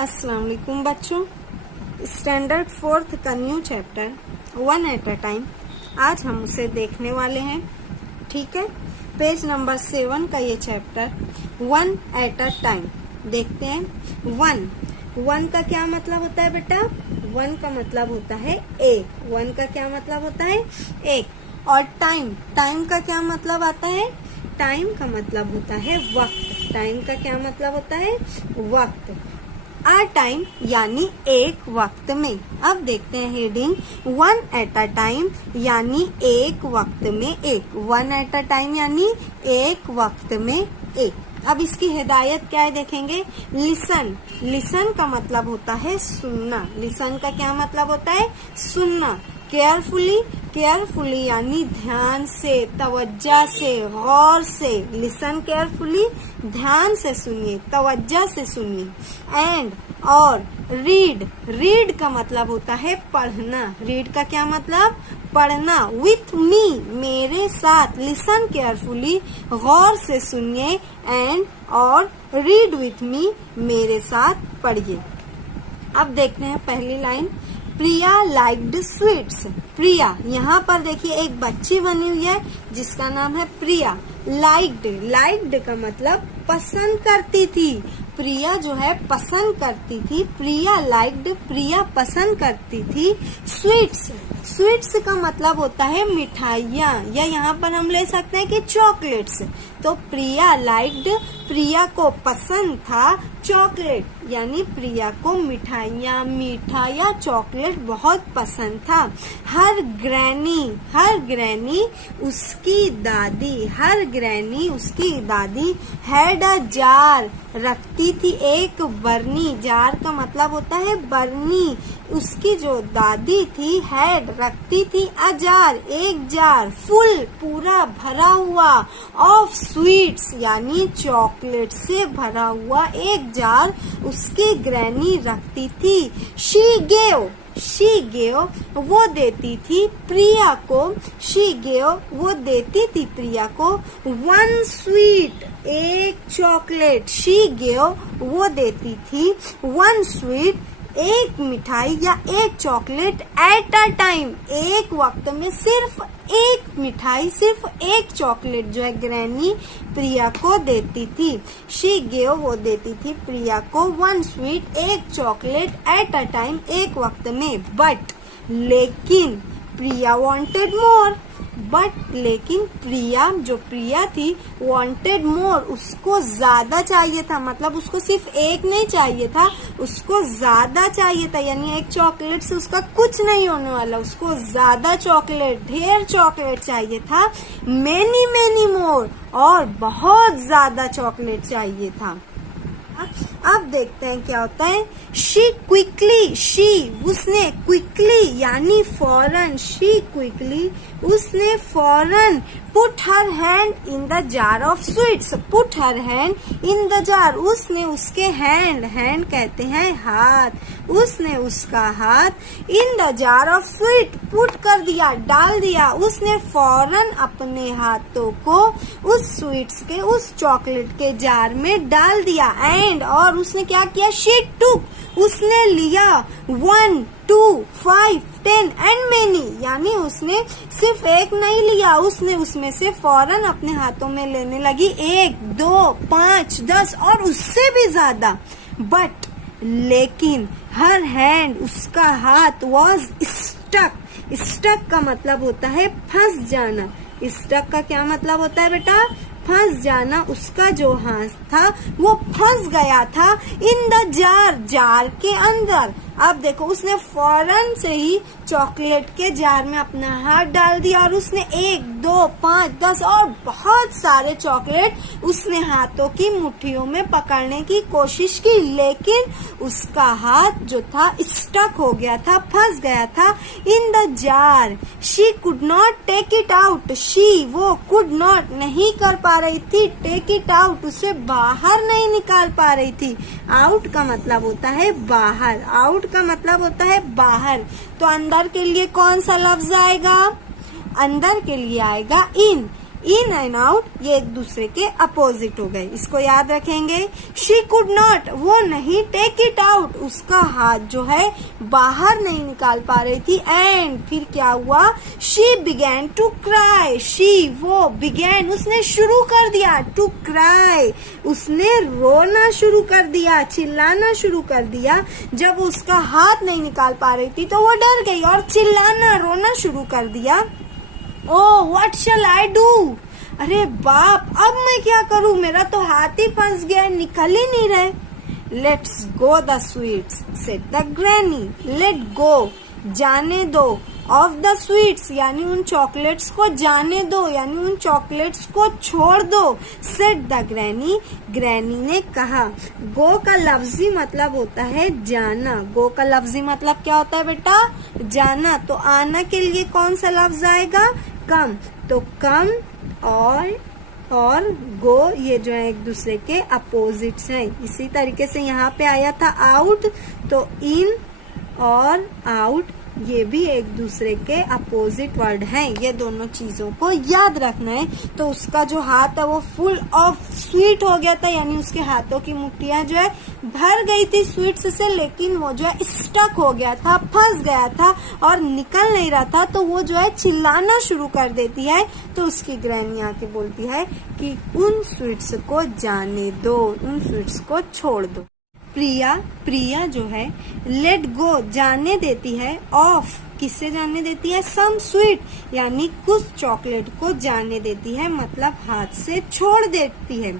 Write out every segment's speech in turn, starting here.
अस्सलाम वालेकुम बच्चों, स्टैंडर्ड 4th का new chapter 1 at a time आज हम उसे देखने वाले हैं। ठीक है, पेज नंबर 7 का ये चैप्टर 1 एट अ टाइम देखते हैं। 1 का क्या मतलब होता है बेटा? 1 का मतलब होता है एक। 1 का क्या मतलब होता है? एक। और टाइम का क्या मतलब आता है? टाइम का मतलब होता है वक्त। टाइम का क्या मतलब होता है? वक्त। आ टाइम यानी एक वक्त में। अब देखते हैं हेडिंग 1 एट अ टाइम यानी एक वक्त में एक। 1 एट अ टाइम यानी एक वक्त में एक। अब इसकी हिदायत क्या है देखेंगे। लिसन का मतलब होता है सुनना। लिसन का क्या मतलब होता है? सुनना। केयरफुली यानी ध्यान से, तवज्जो से, गौर से। लिसन केयरफुली, ध्यान से सुनिए, तवज्जो से सुनिए। एंड और रीड का मतलब होता है पढ़ना। रीड का क्या मतलब? पढ़ना। विथ मी, मेरे साथ। लिसन केयरफुली, गौर से सुनिए। एंड और रीड विथ मी, मेरे साथ पढ़िए। अब देखते हैं पहली लाइन। प्रिया लाइक्ड स्वीट्स। प्रिया, यहाँ पर देखिए एक बच्ची बनी हुई है जिसका नाम है प्रिया। लाइक्ड का मतलब पसंद करती थी। प्रिया जो है पसंद करती थी। प्रिया लाइक्ड, प्रिया पसंद करती थी। स्वीट्स का मतलब होता है मिठाइयाँ, या यहाँ पर हम ले सकते हैं कि चॉकलेट्स। तो प्रिया लाइक्ड, प्रिया को पसंद था चॉकलेट, यानी प्रिया को मिठाइयाँ, मीठा या चॉकलेट बहुत पसंद था। हर ग्रैनी उसकी दादी हैड अ जार, रखती थी एक बरनी। जार का मतलब होता है बरनी। उसकी जो दादी थी हैड, रखती थी अ जार, एक जार, फुल, पूरा भरा हुआ, ऑफ स्वीट्स यानी चॉकलेट से भरा हुआ एक जार उसकी ग्रैनी रखती थी। शी गेव वो देती थी प्रिया को। वो देती थी प्रिया को। 1 स्वीट, एक चॉकलेट। शी गेव वो देती थी 1 स्वीट, एक मिठाई या एक चॉकलेट। एट अ टाइम, एक वक्त में सिर्फ एक मिठाई, सिर्फ एक चॉकलेट जो है ग्रैनी प्रिया को देती थी। शी गेव वो देती थी प्रिया को 1 स्वीट, एक चॉकलेट। एट अ टाइम, एक वक्त में। बट लेकिन प्रिया वांटेड मोर। लेकिन प्रिया थी वांटेड मोर, उसको ज्यादा चाहिए था। मतलब उसको सिर्फ एक नहीं चाहिए था, उसको ज्यादा चाहिए था। यानी एक चॉकलेट से उसका कुछ नहीं होने वाला, उसको ज्यादा चॉकलेट, ढेर चॉकलेट चाहिए था। मेनी मोर, और बहुत ज्यादा चॉकलेट चाहिए था। अब देखते हैं क्या होता है। उसने क्विकली यानी फौरन। उसने फौरन put her hand in the jar of sweets. Put her hand in the jar, उसने उसके हैंड कहते हैं हाथ। उसने उसका हाथ इन the jar of sweet, put कर दिया, डाल दिया। उसने फौरन अपने हाथों को उस स्वीट्स के, उस चॉकलेट के जार में डाल दिया। एंड और उसने क्या किया? शी टुक, उसने लिया 1, 2, 5, 10 एंड मेनी, यानी उसने सिर्फ एक नहीं लिया, उसने उसमें से फौरन अपने हाथों में लेने लगी 1, 2, 5, 10 और उससे भी ज्यादा। बट लेकिन हर हैंड, उसका हाथ, वॉज स्टक का मतलब होता है फंस जाना। स्टक का क्या मतलब होता है बेटा? फंस जाना। उसका जो हाथ था वो फंस गया था इन द जार के अंदर। अब देखो, उसने फौरन से ही चॉकलेट के जार में अपना हाथ डाल दिया और उसने 1, 2, 5, 10 और बहुत सारे चॉकलेट उसने हाथों की मुट्ठियों में पकड़ने की कोशिश की, लेकिन उसका हाथ जो था स्टक हो गया था, फंस गया था in the jar. She could not take it out. वो कुड नॉट नहीं कर पा रही थी, टेक इट आउट उसे बाहर नहीं निकाल पा रही थी। आउट का मतलब होता है बाहर, आउट का मतलब होता है बाहर। तो अंदर के लिए कौन सा लफ्ज आएगा? अंदर के लिए आएगा इन। इन एंड आउट ये एक दूसरे के अपोजिट हो गए, इसको याद रखेंगे। शी कुड नॉट, वो नहीं टेक इट आउट, उसका हाथ जो है बाहर नहीं निकाल पा रही थी। एंड फिर क्या हुआ, she began to cry, she वो बिगैन उसने शुरू कर दिया, टू क्राई उसने रोना शुरू कर दिया, चिल्लाना शुरू कर दिया। जब उसका हाथ नहीं निकाल पा रही थी तो वो डर गई और चिल्लाना रोना शुरू कर दिया। Oh what shell I do, अरे बाप अब मैं क्या करूं, मेरा तो हाथ ही फंस गया, निकल ही नहीं रहे। Let's go the sweets said the granny, let go जाने दो, ऑफ द स्वीट्स यानी उन चॉकलेट्स को जाने दो, यानी उन चॉकलेट्स को छोड़ दो। सेड द ग्रैनी, ग्रैनी ने कहा। गो का लफ्जी मतलब होता है जाना, गो का लफ्जी मतलब क्या होता है बेटा, जाना। तो आना के लिए कौन सा लफ्ज आएगा, कम। तो कम और गो ये जो है एक दूसरे के अपोजिट्स हैं। इसी तरीके से यहाँ पे आया था आउट, तो इन और आउट ये भी एक दूसरे के अपोजिट वर्ड हैं। ये दोनों चीजों को याद रखना है। तो उसका जो हाथ है वो फुल ऑफ स्वीट हो गया था, यानी उसके हाथों की मुट्ठियां जो है भर गई थी स्वीट्स से, लेकिन वो जो है स्टक हो गया था, फंस गया था और निकल नहीं रहा था। तो वो जो है चिल्लाना शुरू कर देती है। तो उसकी ग्रैनी आके बोलती है कि उन स्वीट्स को जाने दो, उन स्वीट्स को छोड़ दो। प्रिया जो है लेट गो जाने देती है, ऑफ किससे जाने देती है, सम स्वीट यानी कुछ चॉकलेट को जाने देती है, मतलब हाथ से छोड़ देती है।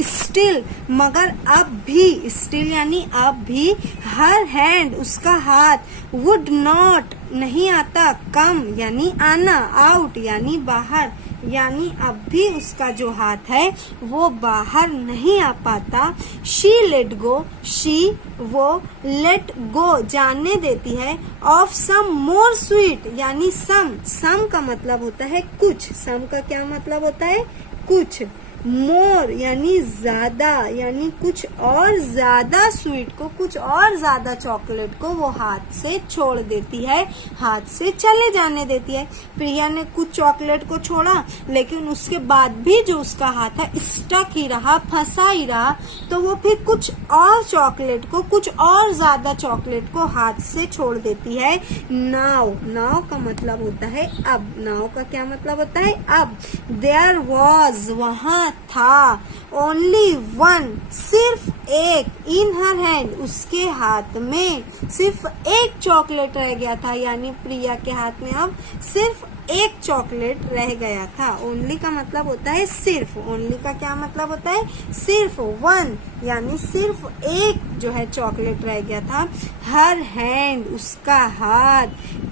स्टिल मगर अब भी, स्टिल यानी अब भी, हर हैंड उसका हाथ, वुड नॉट नहीं आता, कम यानी आना, आउट यानी बाहर, यानी अब भी उसका जो हाथ है वो बाहर नहीं आ पाता। शी लेट गो, शी वो लेट गो जाने देती है, ऑफ सम मोर स्वीट यानी सम का मतलब होता है कुछ, सम का क्या मतलब होता है कुछ, मोर यानी ज्यादा, यानी कुछ और ज्यादा स्वीट को, कुछ और ज्यादा चॉकलेट को वो हाथ से छोड़ देती है, हाथ से चले जाने देती है। प्रिया ने कुछ चॉकलेट को छोड़ा, लेकिन उसके बाद भी जो उसका हाथ है स्टक ही रहा, फंसा ही रहा। तो वो फिर कुछ और चॉकलेट को, कुछ और ज्यादा चॉकलेट को हाथ से छोड़ देती है। नाउ, नाउ का मतलब होता है अब, नाउ का क्या मतलब होता है अब। देयर वॉज वहां था, ओनली वन सिर्फ एक, इन हर हैंड उसके हाथ में सिर्फ एक चॉकलेट रह गया था, यानी प्रिया के हाथ में अब सिर्फ एक चॉकलेट रह गया था। ओनली का मतलब होता है सिर्फ, ओनली का क्या मतलब होता है सिर्फ, वन यानी सिर्फ एक जो है चॉकलेट रह गया था। हर हैंड उसका हाथ,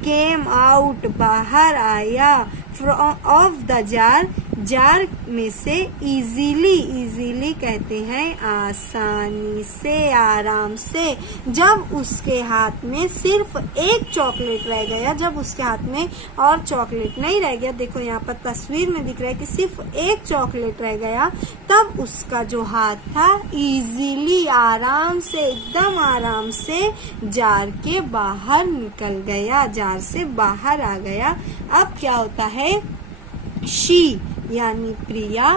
केम आउट बाहर आया, ऑफ द जार, जार में से, इजीली, इजीली कहते हैं आसानी से, आराम से। जब उसके हाथ में सिर्फ एक चॉकलेट रह गया, जब उसके हाथ में और चॉकलेट नहीं रह गया, देखो यहाँ पर तस्वीर में दिख रहा है कि सिर्फ एक चॉकलेट रह गया, तब उसका जो हाथ था इजीली आराम से, एकदम आराम से जार के बाहर निकल गया, जार से बाहर आ गया। अब क्या होता है, शी यानी प्रिया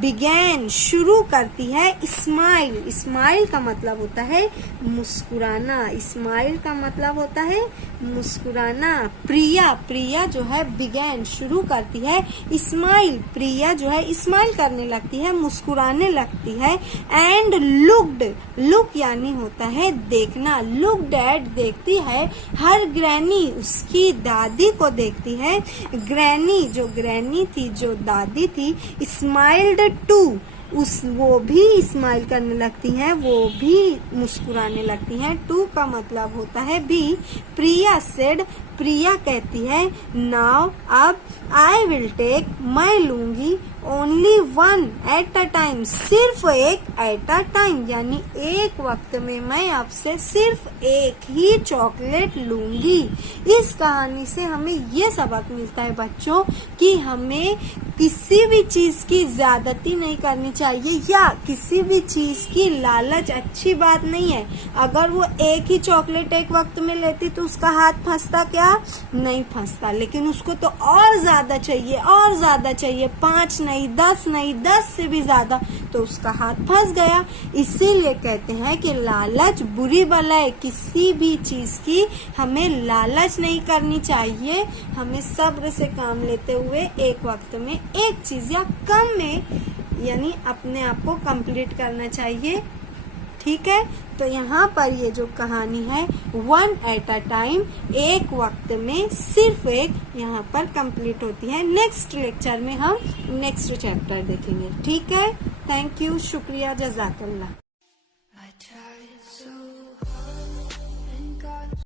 बिगैन शुरू करती है, स्माइल, स्माइल का मतलब होता है मुस्कुराना, स्माइल का मतलब होता है मुस्कुराना। प्रिया जो है बिगैन शुरू करती है, स्माइल प्रिया जो है स्माइल करने लगती है, मुस्कुराने लगती है। एंड लुक्ड, लुक यानी होता है देखना, लुक्ड एट देखती है, हर ग्रैनी उसकी दादी को देखती है। ग्रैनी जो ग्रैनी थी, जो दादी थी, स्माइल्ड टू, वो भी स्माइल करने लगती हैं, वो भी मुस्कुराने लगती हैं। टू का मतलब होता है भी। प्रिया सेड, प्रिया कहती है, नाउ अब, आई विल टेक मैं लूंगी, only one at a time सिर्फ एक, एट अ टाइम यानी एक वक्त में मैं आपसे सिर्फ एक ही चॉकलेट लूंगी। इस कहानी से हमें ये सबक मिलता है बच्चों कि हमें किसी भी चीज की ज्यादती नहीं करनी चाहिए, या किसी भी चीज की लालच अच्छी बात नहीं है। अगर वो एक ही चॉकलेट एक वक्त में लेती तो उसका हाथ फंसता क्या, फंसेगा? नहीं फंसता, लेकिन उसको तो और ज्यादा चाहिए, और ज्यादा चाहिए, 5 नहीं, 10 नहीं, 10 से भी ज्यादा, तो उसका हाथ फंस गया। इसीलिए कहते हैं कि लालच बुरी बला है। किसी भी चीज की हमें लालच नहीं करनी चाहिए। हमें सब्र से काम लेते हुए एक वक्त में एक चीज या कम में यानी अपने आप को कंप्लीट करना चाहिए। ठीक है, तो यहाँ पर ये जो कहानी है 1 at a time, एक वक्त में सिर्फ एक, यहाँ पर कंप्लीट होती है। नेक्स्ट लेक्चर में हम नेक्स्ट चैप्टर देखेंगे। ठीक है, थैंक यू, शुक्रिया, जज़ाकल्लाह।